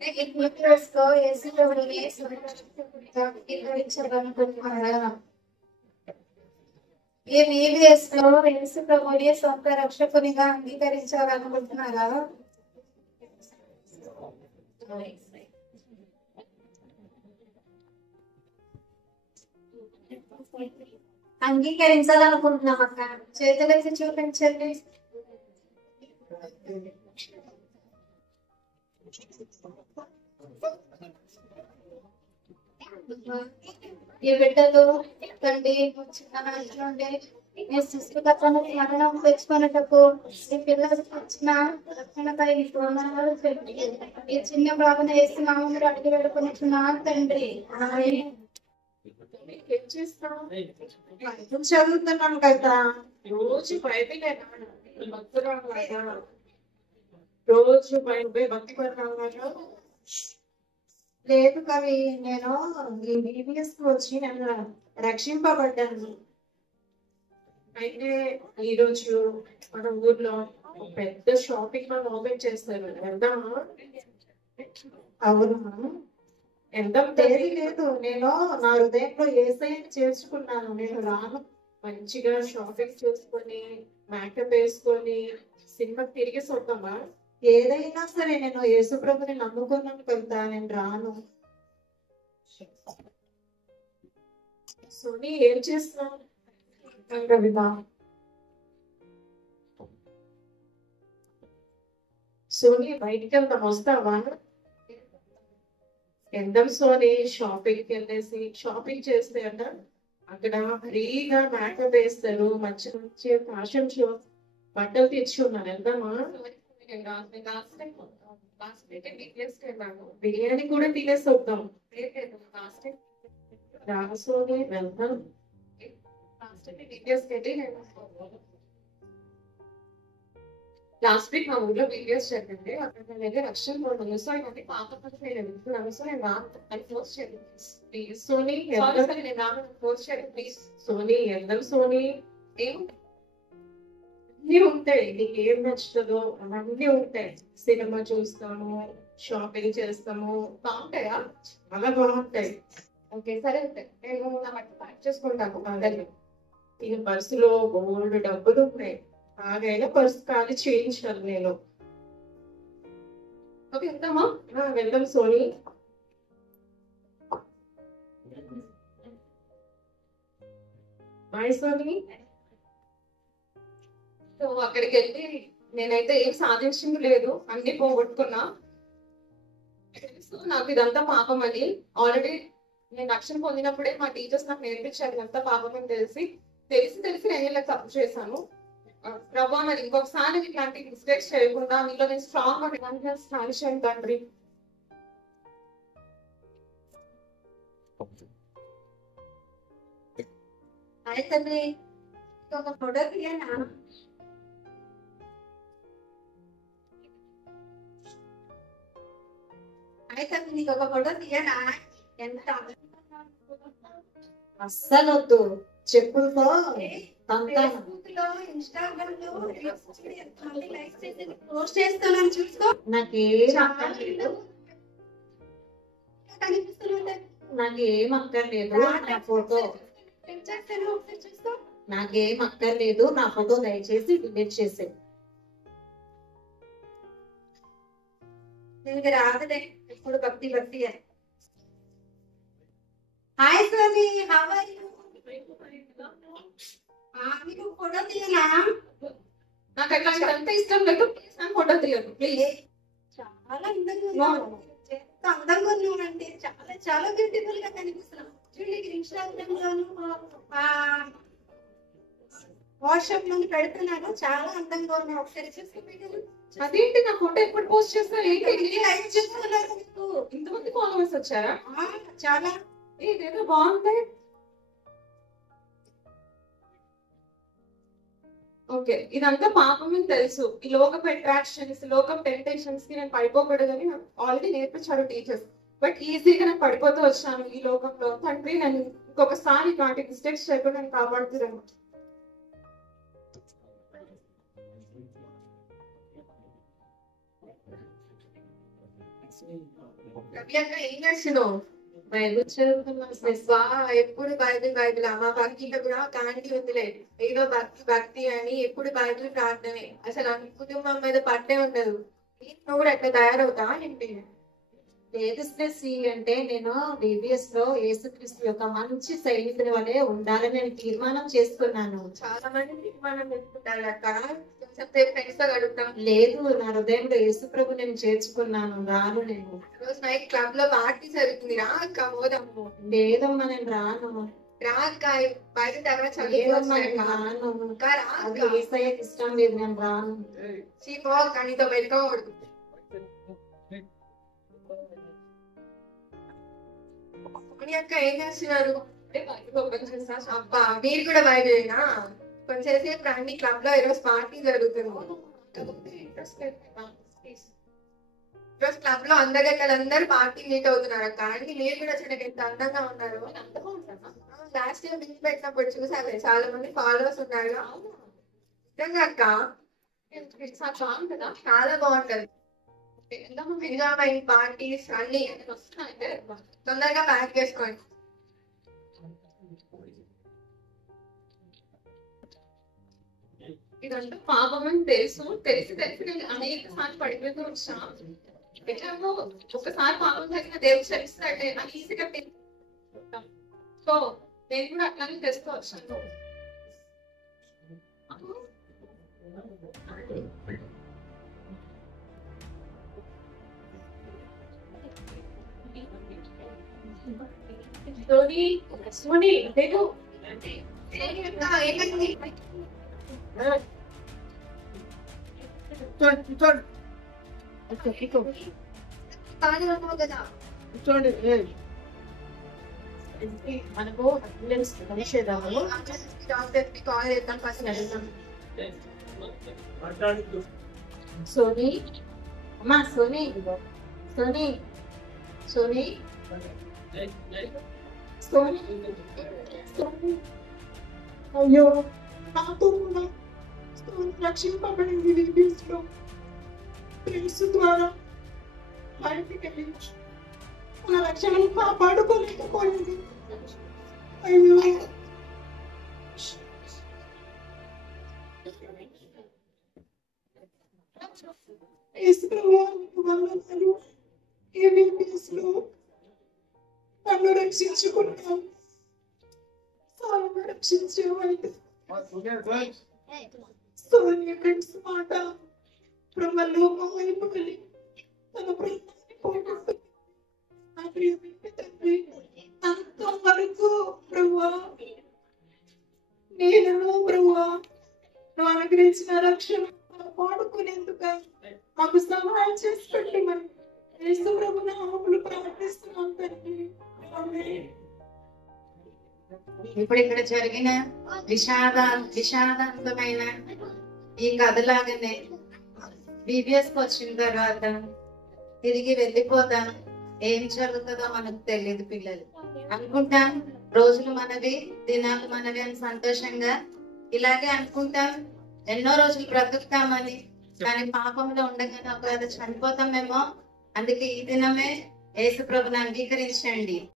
న్యూక్లియస్‌లో యేసుప్రభుని సురక్షితంగా అంగీకరించాలనుకుంటున్నారా? ఈ ఈవీఎస్‌లో యేసుప్రభుని సొంత రక్షకునిగా అంగీకరించాలనుకుంటున్నారా? అంగీకరించాలనుకుంటున్నాం అక్క. చేతులెత్తి చూపించండి. ఈ బిడ్డలు తండ్రి చిన్న వయసు నుండి మీ సృష్టికర్తను మరణం తెచ్చుకున్నటకు ఈ పిల్లలకు వచ్చిన రక్షణపై వందనాలు చెప్పి ఈ చిన్న బాబుని వేసి మామూలు అడిగి పెడుకుంటున్నా తండ్రి. ఏం చేస్తాం? బైబిల్ చదువుతున్నాం కదా, రోజు బైబిల్ భక్తురాలు కదా, రోజు బైబిల్ భక్తి పడతాం కదా. లేదు కవి, నేను ఈ BBS కి వచ్చి నేను రక్షింపబడ్డాను. అయితే ఈరోజు మన ఊర్లో ఒక పెద్ద షాపింగ్ మాల్ ఓపెన్ చేస్తారు, వెళ్దామా? అవునా, వెళ్దాం. తేదీ లేదు, నేను నా హృదయంలో యేసయ్యని చేర్చుకున్నాను. నేను రాను, మంచిగా షాపింగ్ చేసుకొని మేకప్ వేసుకొని సినిమాకి తిరిగి వద్దామా? ఏదైనా సరే నేను యేసుప్రభుని నమ్ముకున్నాను కదా, నేను రాను. సోని ఏం చేస్తున్నావు? కవిత, సోని బయటికి వెళ్దాం, వస్తావా? వెళ్దాం సోని, షాపింగ్కి వెళ్ళేసి షాపింగ్ చేస్తే అంట అక్కడ ఫ్రీగా మేకప్ వేస్తారు, మంచి మంచి ఫ్యాషన్ షో బట్టలు తెచ్చుకున్నాను. వెళ్దామా? బిర్యానీ కూడా తినేసి వద్దాం. రాసోని వెళ్దాం. లాస్ట్ వీక్ మా ఊర్లో వీడియోస్ జరిగింది, అక్కడ నేను రక్షణ పొందాను. సో ఇవన్నీ పాత నేను వెళ్తున్నాను. సో నేను రాను, ఫోర్స్ చేయండి ప్లీజ్. సోని నేను రాను, ఫోర్స్ చేయండి ప్లీజ్. సోని వెళ్దాం. సోని ఏం అన్నీ ఉంటాయి, నీకు ఏం నచ్చుతుందో అవన్నీ ఉంటాయి. సినిమా చూస్తాము, షాపింగ్ చేస్తాము, బాగుంటాయా? చాలా బాగుంటాయి. ఓకే సరే, నేను నా బట్టి ప్యాక్ చేసుకుంటాను. అందరినీ ఈ పర్సులో బోల్డ్ డబ్బులు ఉన్నాయి, బాగైనా పర్సు ఖాళీ చేయించాను నేను. ఓకే వెళ్దామా? వెళ్దాం సోని. బాయ్ సోని. సో అక్కడికి వెళ్ళి నేనైతే ఏం సాధించింది లేదు, అన్ని పోగొట్టుకున్నా. నాకు ఇదంతా పాపం అని ఆల్రెడీ నేను రక్షణ పొందినప్పుడే మా టీచర్స్ నాకు నేర్పించారు ఇదంతా పాపం అని తెలిసి నేను ఇలా తప్పు చేశాను. ప్రభా మరి ఇంకొకసారి ఇట్లాంటి మిస్టేక్స్ చేయకుండా మీలో నేను స్ట్రాంగ్ గా సాధించాను తండ్రి. అయితే ఒక ఫోటో తీయనా? అయితే నీకు ఒక ఫోటో తీయనా? ఎంత అస్సలు వద్దు, చెప్పులతో పోస్ట్ చేస్తానని చూసుకో. నాకేం అక్కర్లేదు నా ఫోటో, నాకేం అక్కర్లేదు నా ఫోటో, దయచేసి డిలీట్ చేసే. దీనికి రాదులే, ఇప్పుడు భక్తి భక్తి. Hi Soni, how are you? మీకు ఫోటో తీయనా? నాకు అట్లా ఇదంతా ఇష్టం లేదు, నాకు ఫోటో తీయను ప్లీజ్. చాలా అందంగా ఉన్నావు, ఎంత అందంగా ఉన్నావంటే చాలా చాలా బ్యూటిఫుల్ గా కనిపిస్తున్నావు. చూడండి, ఇన్స్టాగ్రామ్ లోను వాట్సాప్ లోను పెడుతున్నాను, చాలా అందంగా ఉన్నావు. ఒకసారి చూసుకుంటాను. అదేంటి నా ఫోటో ఎప్పుడు పోస్ట్ చేస్తారు? ఏంటి లైక్ చేస్తున్నారు మీకు? ఇంతమంది ఫాలోవర్స్ వచ్చారా? చాలా. ఇదేదో బాగుంది. ఓకే, ఇదంతా పాపం అని తెలుసు. ఈ లోకప్ అట్రాక్షన్స్, లోకప్ టెంప్టేషన్స్ కి నేను పడిపోకూడదని ఆల్రెడీ నేర్పించారు టీచర్స్. బట్ ఈజీగా నేను పడిపోతూ వచ్చాను ఈ లోకంలో. తండ్రి నేను ఇంకొకసారి ఇలాంటి మిస్టేక్స్ చేయకుండా నేను కాపాడుతున్నాను. కవ్యంగా ఏం చేస్తున్నావు? బైబిల్ చదువుతున్నాం సార్. వా ఎప్పుడు బైబిల్ బైబిల్ మా భక్తిలో కూడా కాంతి ఉందిలే. ఏదో భక్తి భక్తి అని ఎప్పుడు బైబిల్ ప్రార్థనే. అసలు అన్ని కుటుంబం మీద పట్టే ఉండదు. నువ్వు కూడా అట్లా తయారవుతా ఏంటి? లేదు శ్రీ అంటే నేను BBS లో యేసుక్రీస్తు యొక్క మంచి సైనికుడి వలె ఉండాలని నేను తీర్మానం చేసుకున్నాను. చాలా మంది తీర్మానం పెట్టుకుంటారు అక్క. కొంచెం ఫ్రెండ్స్ తో గడుపుతాం. లేదు, నా హృదయంలో యేసు ప్రభు నేను చేర్చుకున్నాను. రాను నేను. రోజు నైట్ క్లబ్ లో పార్టీ జరుగుతుంది. రా అక్క పోదాము. లేదమ్మా నేను రాను. రా అక్క బయట తర్వాత లేదమ్మా చదువు నేను రాను. అక్క. రా అది అక్క. యేసయ్యకి ఇష్టం లేదు, నేను రాను. చీపో అక్క, నీతో పెట్టుకోకూడదు. అక్క ఏం చేస్తున్నారు? అబ్బా మీరు కూడా బయలుదేరినా? కొంచెం సేపు రండి, క్లబ్ లో ఈరోజు పార్టీ జరుగుతుంది. ఈరోజు క్లబ్ లో అందరు పార్టీ మీట్ అవుతున్నారు అక్క. అంటే మీరు కూడా చూడక ఎంత అందంగా ఉన్నారు. లాస్ట్ టైం లింక్ పెట్టినప్పుడు చూసాను, చాలా మంది ఫాలోవర్స్ ఉన్నారు. నిజంగా అక్క చాలా బాగుంటది. ఎంజాయ్మెంట్ పార్టీస్ అన్ని తొందరగా ప్యాక్ చేసుకోండి. ఇదంతా పాపమని తెలిసి నేను అనేక సార్లు పడిపోతూ వచ్చాను. ఎట్లాగో ఒకసారి పాపం తగిన దేవుడు క్షమిస్తాడే అని ఈజీగా సో నేను కూడా అట్లానే తెలుస్తూ వచ్చాను. సోని లేదు ఏమైంది? బాగానే ఉన్నావు కదా? మనకు అటెండెన్స్ నిషేధాలు. డాక్టర్ కి కాల్ చేద్దాం ఫస్ట్. సోని అమ్మా, సోని సోని సోని సోని సోని అయ్యో నాతో కూడా సోని రక్షింపబడింది. BBS లో ఫ్రెండ్స్ ద్వారా బయటికి వెళ్ళి మన రక్షణను కాపాడుకోలేకపోయింది. అయ్యో ఈ BBS లో నన్ను రక్షించుకున్నాను. సార్ను రక్షించేవాడు సోనియా ఫ్రెండ్స్ మాట బ్రహ్మలోకం వైపు వెళ్ళి తన ప్రాణాన్ని పోగొట్టుకుంది. నా ప్రియమైన తండ్రి, అంతవరకు ప్రభువా నేను ప్రభువా నువ్వు అనుగ్రహించిన రక్షణ వాడుకునేందుకు మాకు సహాయం చేసి పెట్టి మరి యేసు ప్రభు నామములో ప్రార్థిస్తున్నాం తండ్రి. ఆమేన్. ఇప్పుడు ఇక్కడ జరిగిన విషాదాంతమైన ఈ కథలాగానే BBS కి వచ్చిన తర్వాత తిరిగి వెళ్ళిపోతాం. ఏం జరుగుతుందో మనకు తెలియదు. పిల్లలు అనుకుంటాం రోజులు మనవి, దినాలు మనవి అని సంతోషంగా ఇలాగే అనుకుంటాం. ఎన్నో రోజులు బ్రతుకుతామని, కానీ పాపంలో ఉండగానే ఒకవేళ చనిపోతామేమో. అందుకే ఈ దినమే యేసు ప్రభుని అంగీకరించండి.